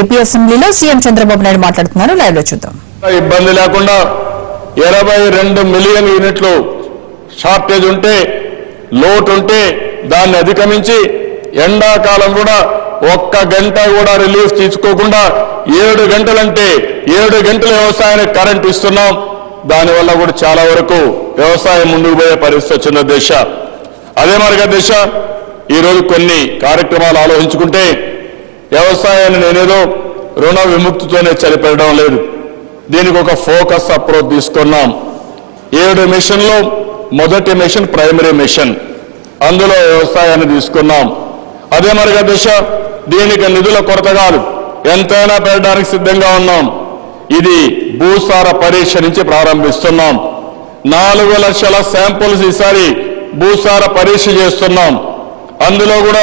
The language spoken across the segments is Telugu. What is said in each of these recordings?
ఏపీ అసెంబ్లీలో సీఎం చంద్రబాబు నాయుడు మాట్లాడుతున్నారు. లైవ్ లో చూద్దాం. ఇబ్బంది లేకుండా 22 మిలియన్ యూనిట్లు షార్టేజ్ ఉంటే లోటు ఉంటే దాన్ని అధిగమించి ఎండాకాలం కూడా ఒక్క గంట కూడా రిలీఫ్ తీసుకోకుండా 7 గంటలంటే 7 గంటల వ్యవసాయానికి కరెంట్ ఇస్తున్నాం. దానివల్ల కూడా చాలా వరకు వ్యవసాయం ముందుకు పోయే పరిస్థితి వచ్చిన దిశ. అదే మరిగా దిశ ఈరోజు కొన్ని కార్యక్రమాలు ఆలోచించుకుంటే వ్యవసాయాన్ని నేనేదో రుణ విముక్తితోనే చలిపెట్టడం లేదు. దీనికి ఒక ఫోకస్ అప్రోచ్ తీసుకున్నాం. 7 మిషన్లు, మొదటి మిషన్ ప్రైమరీ మిషన్, అందులో వ్యవసాయాన్ని తీసుకున్నాం. అదే మరిగా దిశ దీనికి నిధుల కొరత కాదు, ఎంతైనా పెట్టడానికి సిద్ధంగా ఉన్నాం. ఇది భూసార పరీక్ష నుంచి ప్రారంభిస్తున్నాం. 4 లక్షల శాంపుల్స్ ఈసారి భూసార పరీక్ష చేస్తున్నాం. అందులో కూడా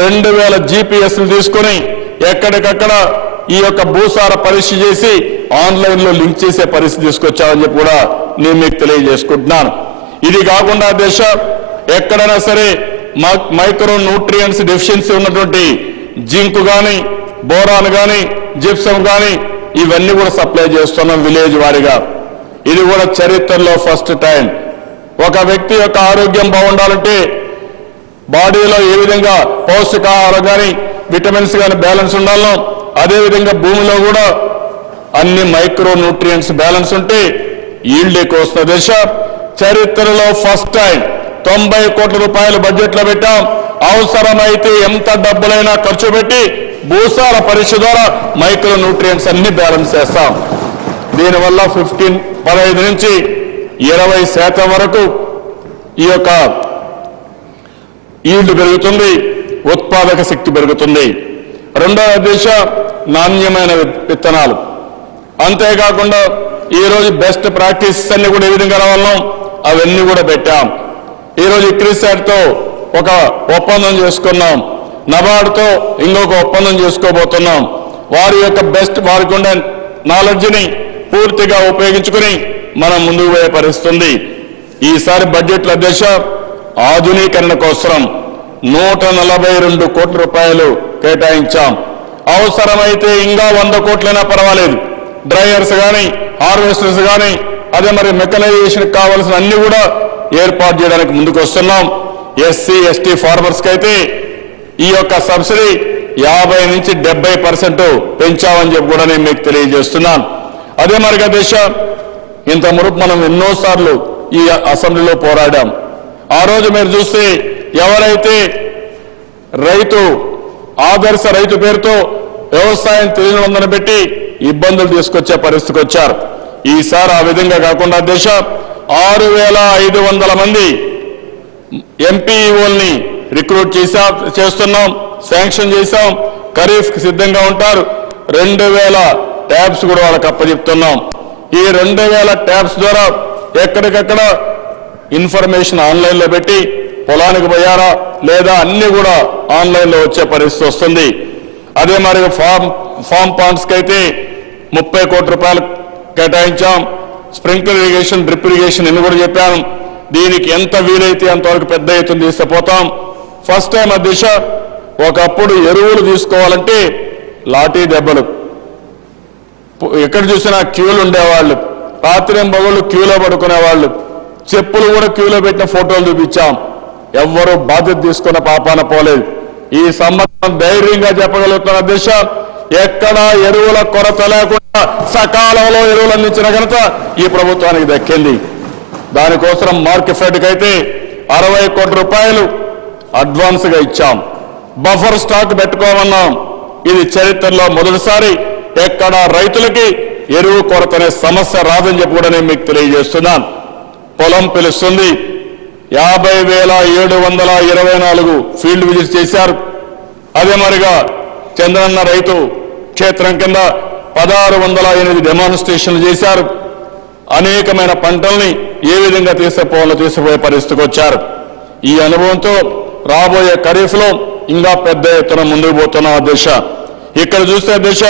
2000 జీపీఎస్లు తీసుకొని ఎక్కడికక్కడ ఈ యొక్క భూసార పరీక్ష చేసి ఆన్లైన్లో లింక్ చేసే పరిస్థితి తీసుకొచ్చామని చెప్పి కూడా నేను మీకు తెలియజేసుకుంటున్నాను. ఇది కాకుండా దేశ ఎక్కడైనా సరే మైక్రో న్యూట్రియంట్స్ డెఫిషియన్సీ ఉన్నటువంటి జింక్ కానీ, బోరాన్ కానీ, జిప్సమ్ కానీ ఇవన్నీ కూడా సప్లై చేస్తున్నాం విలేజ్ వారీగా. ఇది కూడా చరిత్రలో ఫస్ట్ టైం. ఒక వ్యక్తి యొక్క ఆరోగ్యం బాగుండాలంటే బాడీలో ఏ విధంగా పౌష్టికాహారం కానీ, విటమిన్స్ కానీ బ్యాలెన్స్ ఉండాలో అదేవిధంగా భూమిలో కూడా అన్ని మైక్రో న్యూట్రియంట్స్ బ్యాలెన్స్ ఉంటే ఈల్డ్ ఎక్కువ వస్తున్న దిశ. చరిత్రలో ఫస్ట్ టైం 90 కోట్ల రూపాయలు బడ్జెట్లో పెట్టాం. అవసరమైతే ఎంత డబ్బులైనా ఖర్చు పెట్టి భూసార పరీక్ష ద్వారా మైక్రో న్యూట్రియంట్స్ అన్ని బ్యాలెన్స్ చేస్తాం. దీనివల్ల 15 నుంచి 20% వరకు ఈ యొక్క ఈల్డ్ పెరుగుతుంది, ఉత్పాదక శక్తి పెరుగుతుంది. రెండవ దిశ నాణ్యమైన విత్తనాలు. అంతేకాకుండా ఈరోజు బెస్ట్ ప్రాక్టీస్ అన్ని కూడా ఏ విధంగా రావాలో అవన్నీ కూడా పెట్టాం. ఈరోజు ఇక్రిసాట్తో ఒక ఒప్పందం చేసుకున్నాం, నబార్డ్తో ఇంకొక ఒప్పందం చేసుకోబోతున్నాం. వారి యొక్క బెస్ట్, వారికి ఉండే నాలెడ్జ్ని పూర్తిగా ఉపయోగించుకుని మనం ముందుకు పోయే పరిస్థితి ఉంది. ఈసారి బడ్జెట్ల దిశ ఆధునీకరణ కోసం 142 కోట్ల రూపాయలు కేటాయించాం. అవసరమైతే ఇంకా 100 కోట్లైనా పర్వాలేదు. డ్రైయర్స్ కానీ, హార్వెస్టర్స్ కానీ, అదే మరి మెకనైజేషన్ కావాల్సిన అన్ని కూడా ఏర్పాటు చేయడానికి ముందుకు వస్తున్నాం. ఎస్సీ ఎస్టీ ఫార్మర్స్కి అయితే ఈ యొక్క సబ్సిడీ 50 నుంచి 70% పెంచామని చెప్పి కూడా నేను మీకు తెలియజేస్తున్నాను. అదే మరిగా దిశ ఇంత మురుపు మనం ఎన్నోసార్లు ఈ అసెంబ్లీలో పోరాడాం. ఆ రోజు మీరు చూస్తే ఎవరైతే రైతు ఆదర్శ రైతు పేరుతో వ్యవసాయం తెలియని పెట్టి ఇబ్బందులు తీసుకొచ్చే పరిస్థితికి వచ్చారు. ఈసారి ఆ విధంగా కాకుండా దేశ 6500 మంది ఎంపీఈఓల్ని రిక్రూట్ చేస్తున్నాం, శాంక్షన్ చేశాం. ఖరీఫ్ సిద్ధంగా ఉంటారు. 2000 ట్యాబ్స్ కూడా వాళ్ళకి అప్పచెప్తున్నాం. ఈ 2000 ట్యాబ్స్ ద్వారా ఎక్కడికక్కడ ఇన్ఫర్మేషన్ ఆన్లైన్లో పెట్టి పొలానికి పోయారా లేదా అన్ని కూడా ఆన్లైన్లో వచ్చే పరిస్థితి వస్తుంది. అదే మరి ఫామ్ పాండ్స్కి అయితే 30 కోట్ల రూపాయలు కేటాయించాం. స్ప్రింక్లర్ ఇరిగేషన్, డ్రిప్ ఇరిగేషన్ అని కూడా చెప్పాను. దీనికి ఎంత వీలైతే అంతవరకు పెద్ద ఎత్తున తీసుకుపోతాం. ఫస్ట్ టైం ఆ దిశ ఒకప్పుడు ఎరువులు తీసుకోవాలంటే లాఠీ దెబ్బలు, ఎక్కడ చూసినా క్యూలు ఉండేవాళ్ళు, రాత్రి పగళ్ళు క్యూలో పడుకునేవాళ్ళు, చెప్పులు కూడా క్యూలో పెట్టిన ఫోటోలు చూపించాం. ఎవ్వరూ బాధ్యత తీసుకున్న పాపాన పోలేదు. ఈ సంవత్సరం ధైర్యంగా చెప్పగలుగుతున్న దిశ ఎక్కడా ఎరువుల కొరత లేకుండా సకాలంలో ఎరువులు అందించిన ఘనత ఈ ప్రభుత్వానికి దక్కింది. దానికోసం మార్కెట్కి అయితే 60 కోట్ల రూపాయలు అడ్వాన్స్గా ఇచ్చాం. బఫర్ స్టాక్ పెట్టుకోమన్నాం. ఇది చరిత్రలో మొదటిసారి ఎక్కడా రైతులకి ఎరువు కొరత అనే సమస్య రాదని చెప్పి కూడా నేను మీకు తెలియజేస్తున్నాను. పొలం పిలుస్తుంది. 50,724 ఫీల్డ్ విజిట్ చేశారు. అదే మరిగా చంద్రన్న రైతు క్షేత్రం కింద 1608 డెమాన్స్ట్రేషన్లు చేశారు. అనేకమైన పంటల్ని ఏ విధంగా తీసుకుపోయే పరిస్థితికి వచ్చారు. ఈ అనుభవంతో రాబోయే ఖరీఫ్లో ఇంకా పెద్ద ఎత్తున ముందుకు పోతున్న దిశ. ఇక్కడ చూస్తే దిశ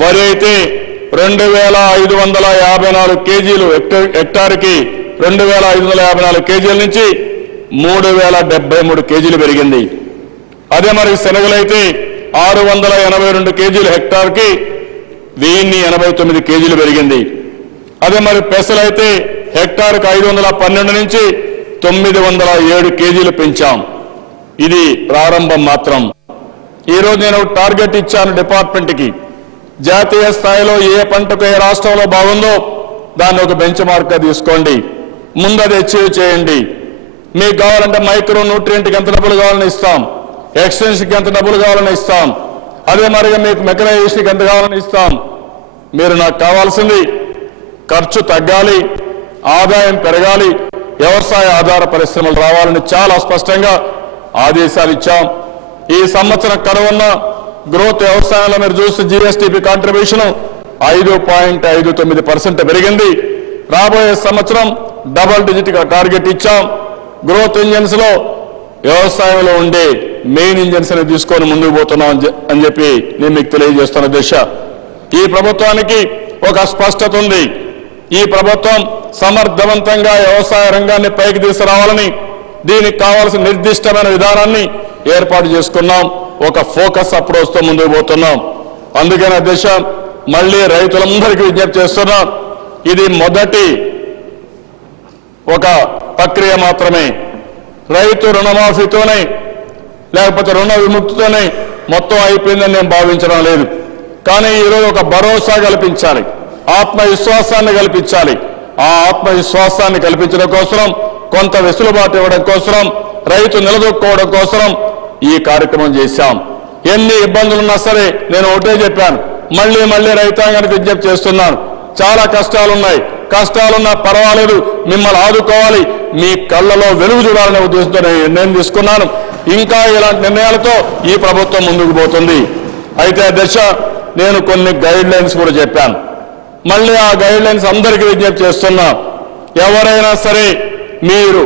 వరి అయితే 2554 కేజీలు, హెక్టార్కి 2554 కేజీల నుంచి 3073 కేజీలు పెరిగింది. అదే మరి శనగలైతే 682 కేజీలు హెక్టార్కి 1089 కేజీలు పెరిగింది. అదే మరి పెసలైతే హెక్టార్కి 512 నుంచి 907 కేజీలు పెంచాం. ఇది ప్రారంభం మాత్రం. ఈరోజు నేను టార్గెట్ ఇచ్చాను డిపార్ట్మెంట్కి. జాతీయ స్థాయిలో ఏ పంటకు ఏ రాష్ట్రంలో బాగుందో దాన్ని ఒక బెంచ్ మార్క్గా తీసుకోండి, ముందు అది అచీవ్ చేయండి. మీకు కావాలంటే మైక్రో న్యూట్రియంట్కి ఎంత డబ్బులు కావాలని ఇస్తాం, ఎక్స్టెన్షన్కి ఎంత డబ్బులు కావాలని ఇస్తాం, అదే మరిగా మీకు మెకనైజేషన్కి ఎంత కావాలని ఇస్తాం. మీరు నాకు కావాల్సింది ఖర్చు తగ్గాలి, ఆదాయం పెరగాలి, వ్యవసాయ ఆధార పరిశ్రమలు రావాలని చాలా స్పష్టంగా ఆదేశాలు ఇచ్చాం. ఈ సంవత్సరం కరువున్న గ్రోత్ వ్యవసాయంలో మీరు చూస్తే జీఎస్టీపీ కాంట్రిబ్యూషన్ 5.59% పెరిగింది. రాబోయే సంవత్సరం డబుల్ డిజిట్గా టార్గెట్ ఇచ్చాం. గ్రోత్ ఇంజన్స్ లో వ్యవసాయంలో ఉండే మెయిన్ ఇంజన్స్ ని తీసుకొని ముందుకు పోతున్నాం అని చెప్పి నేను మీకు తెలియజేస్తున్న దిశ. ఈ ప్రభుత్వానికి ఒక స్పష్టత ఉంది. ఈ ప్రభుత్వం సమర్థవంతంగా వ్యవసాయ రంగాన్ని పైకి తీసుకురావాలని, దీనికి కావాల్సిన నిర్దిష్టమైన విధానాన్ని ఏర్పాటు చేసుకున్నాం. ఒక ఫోకస్ అప్రోచ్ తో ముందుకు పోతున్నాం. అందుకని దిశ మళ్ళీ రైతులందరికీ విజ్ఞప్తి చేస్తున్నాం, ఇది మొదటి ఒక ప్రక్రియ మాత్రమే. రైతు రుణమాఫీతోనే లేకపోతే రుణ విముక్తితోనే మొత్తం అయిపోయిందని నేను భావించడం లేదు. కానీ ఈరోజు ఒక భరోసా కల్పించాలి, ఆత్మవిశ్వాసాన్ని కల్పించాలి. ఆ ఆత్మవిశ్వాసాన్ని కల్పించడం కోసం, కొంత వెసులుబాటు ఇవ్వడం కోసం, రైతు నిలదొక్కుకోవడం కోసం ఈ కార్యక్రమం చేశాం. ఎన్ని ఇబ్బందులున్నా సరే నేను ఒకటే చెప్పాను, మళ్ళీ మళ్ళీ రైతాంగానికి విజ్ఞప్తి చేస్తున్నాను. చాలా కష్టాలున్నాయి, కష్టాలున్నా పర్వాలేదు, మిమ్మల్ని ఆదుకోవాలి, మీ కళ్ళలో వెలుగు చూడాలనే ఉద్దేశంతో నేను నిర్ణయం తీసుకున్నాను. ఇంకా ఇలాంటి నిర్ణయాలతో ఈ ప్రభుత్వం ముందుకు పోతుంది. అయితే దశ నేను కొన్ని గైడ్ లైన్స్ కూడా చెప్పాను. మళ్ళీ ఆ గైడ్ లైన్స్ అందరికీ విజ్ఞప్తి చేస్తున్నా. ఎవరైనా సరే మీరు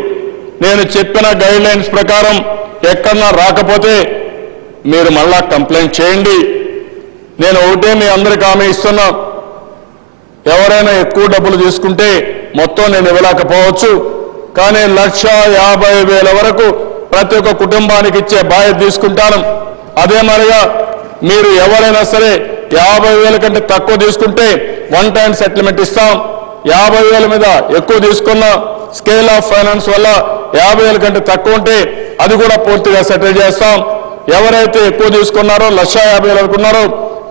నేను చెప్పిన గైడ్ లైన్స్ ప్రకారం ఎక్కడన్నా రాకపోతే మీరు మళ్ళా కంప్లైంట్ చేయండి. నేను ఒకటే మీ అందరికీ హామీ ఇస్తున్నా, ఎవరైనా ఎక్కువ డబ్బులు తీసుకుంటే మొత్తం నేను ఇవ్వలేకపోవచ్చు, కానీ 1,50,000 వరకు ప్రతి ఒక్క కుటుంబానికి ఇచ్చే బాధ్యత తీసుకుంటాను. అదే మరిగా మీరు ఎవరైనా సరే 50,000 కంటే తక్కువ తీసుకుంటే వన్ టైం సెటిల్మెంట్ ఇస్తాం. 50,000 మీద ఎక్కువ తీసుకున్న స్కేల్ ఆఫ్ ఫైనాన్స్ వల్ల 50,000 కంటే తక్కువ ఉంటే అది కూడా పూర్తిగా సెటిల్ చేస్తాం. ఎవరైతే ఎక్కువ తీసుకున్నారో 1,50,000 వరకు ఉన్నారో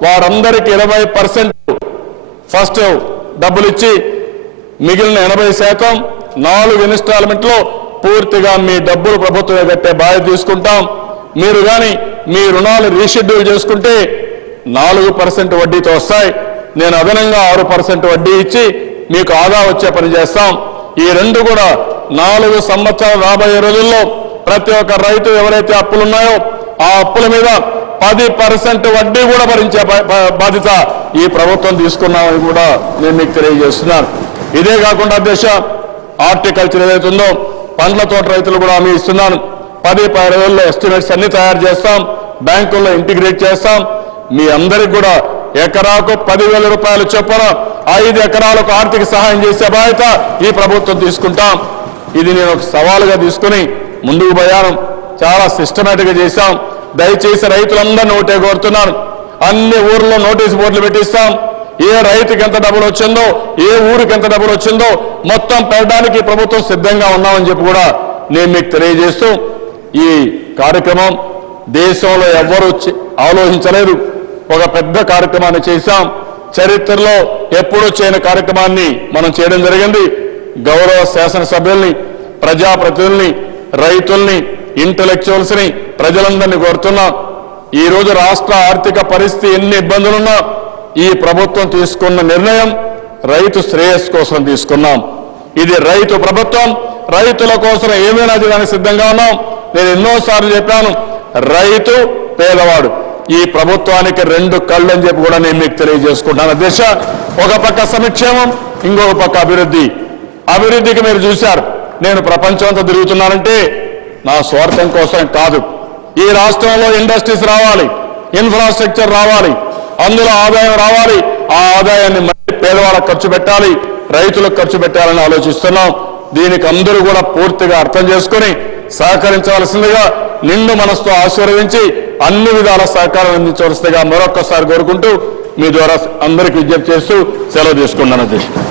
వారందరికీ 20% ఫస్ట్ డబ్బులు ఇచ్చి మిగిలిన 80% 4 ఇన్స్టాల్మెంట్లో పూర్తిగా మీ డబ్బులు ప్రభుత్వమే కట్టే బాధ్యత తీసుకుంటాం. మీరు కానీ మీ రుణాలు రీషెడ్యూల్ చేసుకుంటే 4% వడ్డీతో వస్తాయి. నేను అదనంగా 6% వడ్డీ ఇచ్చి మీకు ఆదా వచ్చే పని చేస్తాం. ఈ రెండు కూడా 4 సంవత్సరాలు రాబోయే రోజుల్లో ప్రతి ఒక్క రైతు ఎవరైతే అప్పులు ఉన్నాయో ఆ అప్పుల మీద 10% వడ్డీ కూడా భరించే బాధ్యత ఈ ప్రభుత్వం తీసుకున్నామని కూడా నేను మీకు తెలియజేస్తున్నాను. ఇదే కాకుండా దేశ హార్టికల్చర్ ఏదైతుందో పండ్ల తోట రైతులు కూడా హామీ ఇస్తున్నాను. 10-15 రోజుల్లో ఎస్టిమేట్స్ అన్ని తయారు చేస్తాం, బ్యాంకుల్లో ఇంటిగ్రేట్ చేస్తాం. మీ అందరికి కూడా ఎకరాకు 10,000 రూపాయలు చొప్పున 5 ఎకరాలకు ఆర్థిక సహాయం చేసే బాధ్యత ఈ ప్రభుత్వం తీసుకుంటాం. ఇది నేను ఒక సవాలుగా తీసుకుని ముందుకు పోయాను. చాలా సిస్టమేటిక్గా చేశాం. దయచేసి రైతులందరినీ ఒకటే కోరుతున్నాను, అన్ని ఊర్లో నోటీస్ బోర్డులు పెట్టిస్తాం. ఏ రైతుకి ఎంత డబ్బులు వచ్చిందో, ఏ ఊరికి ఎంత డబ్బులు వచ్చిందో మొత్తం పెట్టడానికి ప్రభుత్వం సిద్ధంగా ఉన్నామని చెప్పి కూడా నేను మీకు తెలియజేస్తూ, ఈ కార్యక్రమం దేశంలో ఎవ్వరూ ఆలోచించలేదు. ఒక పెద్ద కార్యక్రమాన్ని చేశాం. చరిత్రలో ఎప్పుడూ చేయని కార్యక్రమాన్ని మనం చేయడం జరిగింది. గౌరవ శాసనసభ్యుల్ని, ప్రజాప్రతినిధుల్ని, రైతుల్ని, ఇంటలెక్చువల్స్ ని, ప్రజలందరినీ కోరుతున్నాం. ఈ రోజు రాష్ట్ర ఆర్థిక పరిస్థితి ఎన్ని ఇబ్బందులున్నా ఈ ప్రభుత్వం తీసుకున్న నిర్ణయం రైతు శ్రేయస్సు కోసం తీసుకున్నాం. ఇది రైతు ప్రభుత్వం, రైతుల కోసం ఏమైనా చేయడానికి సిద్ధంగా ఉన్నాం. నేను ఎన్నోసార్లు చెప్పాను, రైతు పేదవాడు ఈ ప్రభుత్వానికి 2 కళ్ళు అని చెప్పి కూడా నేను మీకు తెలియజేసుకుంటాను. దిశ ఒక పక్క సంక్షేమం, ఇంకొక పక్క అభివృద్ధి. అభివృద్ధికి మీరు చూశారు, నేను ప్రపంచం అంతా తిరుగుతున్నానంటే నా స్వార్థం కోసం కాదు. ఈ రాష్ట్రంలో ఇండస్ట్రీస్ రావాలి, ఇన్ఫ్రాస్ట్రక్చర్ రావాలి, అందులో ఆదాయం రావాలి. ఆ ఆదాయాన్ని మళ్ళీ పేదవాళ్ళకు ఖర్చు పెట్టాలి, రైతులకు ఖర్చు పెట్టాలని ఆలోచిస్తున్నాం. దీనికి అందరూ కూడా పూర్తిగా అర్థం చేసుకుని సహకరించవలసిందిగా నిండు మనసుతో ఆశీర్వదించి అన్ని విధాల సహకారం అందించవలసిందిగా మరొక్కసారి కోరుకుంటూ మీ ద్వారా అందరికీ విజ్ఞప్తి చేస్తూ సెలవు తీసుకున్నాను అధ్యక్షుడు.